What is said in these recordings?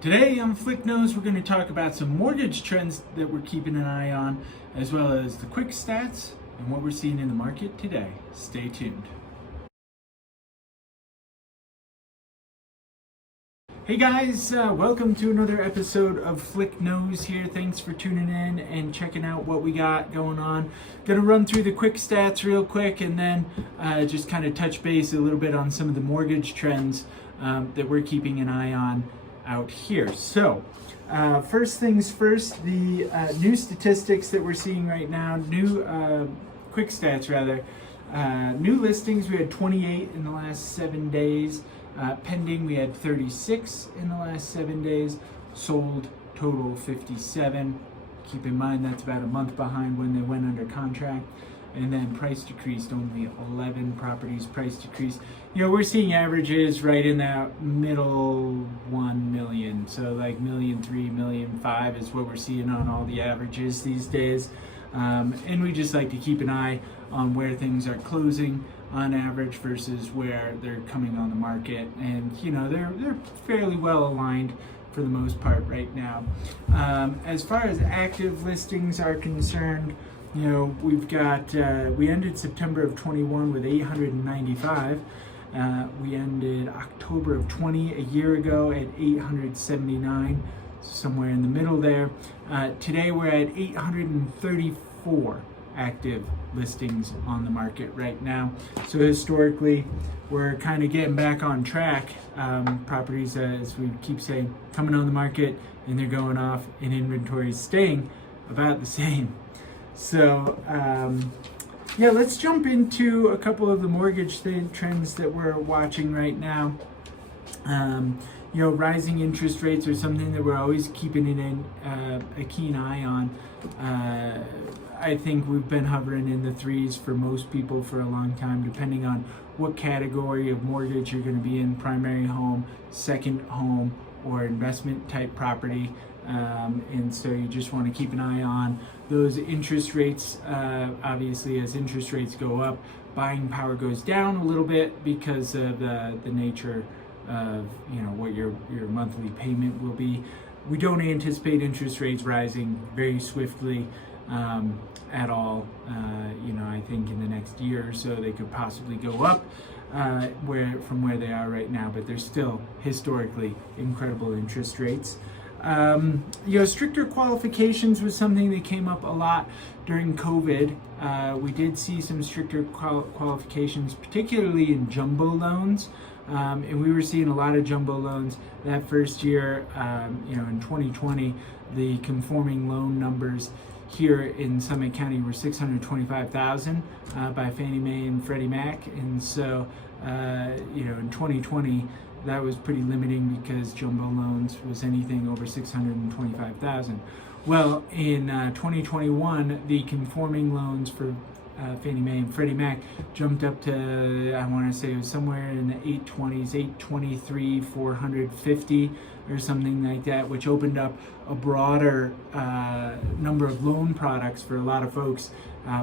Today on Flick Nose, we're going to talk about some mortgage trends that we're keeping an eye on, as well as the quick stats and what we're seeing in the market today. Stay tuned. Hey guys, welcome to another episode of Flick Nose here. Thanks for tuning in and checking out what we got going on. Gonna run through the quick stats real quick and then just kind of touch base a little bit on some of the mortgage trends that we're keeping an eye on out here. So first things first, the new statistics that we're seeing right now, new quick stats rather. New listings, we had 28 in the last 7 days. Pending, we had 36 in the last 7 days. Sold, total 57. Keep in mind that's about a month behind when they went under contract. And then price decreased, only 11 properties price decreased. You know, we're seeing averages right in that middle 1 million. So like 1,300,000, 1,500,000 is what we're seeing on all the averages these days. And we just like to keep an eye on where things are closing on average versus where they're coming on the market, and you know they're fairly well aligned for the most part right now. As far as active listings are concerned, you know we've got we ended September of 21 with 895. We ended October of 20 a year ago at 879, somewhere in the middle there. Today we're at 834 active listings on the market right now. So historically, we're kind of getting back on track. Properties, as we keep saying, coming on the market and they're going off, and inventory is staying about the same. So yeah, let's jump into a couple of the mortgage trends that we're watching right now. You know, rising interest rates are something that we're always keeping a keen eye on. I think we've been hovering in the threes for most people for a long time, depending on what category of mortgage you're going to be in: primary home, second home, or investment type property. And so you just want to keep an eye on those interest rates. Obviously, as interest rates go up, buying power goes down a little bit because of the nature of what your monthly payment will be. We don't anticipate interest rates rising very swiftly at all. I think in the next year or so they could possibly go up from where they are right now, but they're still historically incredible interest rates. Stricter qualifications was something that came up a lot during COVID. We did see some stricter qualifications, particularly in jumbo loans. And we were seeing a lot of jumbo loans that first year. In 2020, the conforming loan numbers here in Summit County were 625,000 by Fannie Mae and Freddie Mac. And so, in 2020, that was pretty limiting because jumbo loans was anything over 625,000. Well, in 2021, the conforming loans for Fannie Mae and Freddie Mac jumped up to, I want to say it was somewhere in the 820s, 823, 450 or something like that, which opened up a broader number of loan products for a lot of folks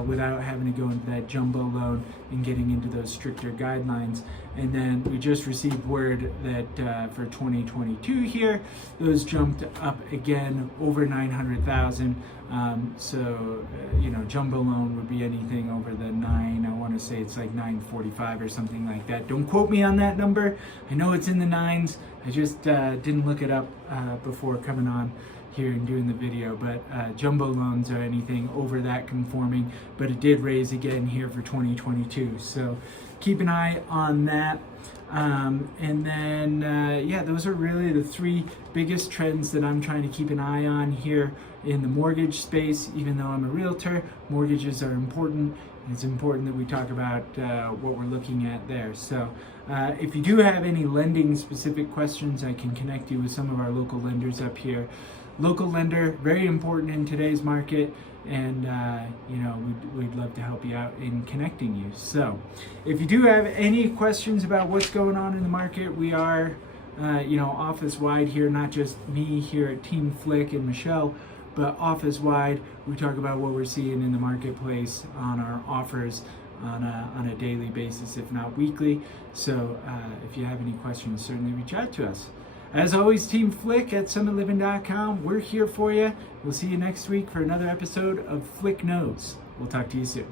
without having to go into that jumbo loan and getting into those stricter guidelines. And then we just received word that for 2022 here, those jumped up again over 900,000. Jumbo loan would be anything over the I want to say it's like 945 or something like that. Don't quote me on that number. I know it's in the nines. I just didn't look it up before coming on here and doing the video, but jumbo loans are anything over that conforming, but it did raise again here for 2022. So keep an eye on that. And then, those are really the three biggest trends that I'm trying to keep an eye on here in the mortgage space. Even though I'm a realtor, mortgages are important. It's important that we talk about what we're looking at there. So if you do have any lending specific questions, I can connect you with some of our local lenders up here. Local lender, very important in today's market, and we'd love to help you out in connecting you. So if you do have any questions about what's going on in the market, we are office wide here, not just me here at Team Flick and Michelle, but office wide. We talk about what we're seeing in the marketplace on our offers on a daily basis, if not weekly. So if you have any questions, certainly reach out to us. As always, Team Flick at summitliving.com. We're here for you. We'll see you next week for another episode of Flick Knows. We'll talk to you soon.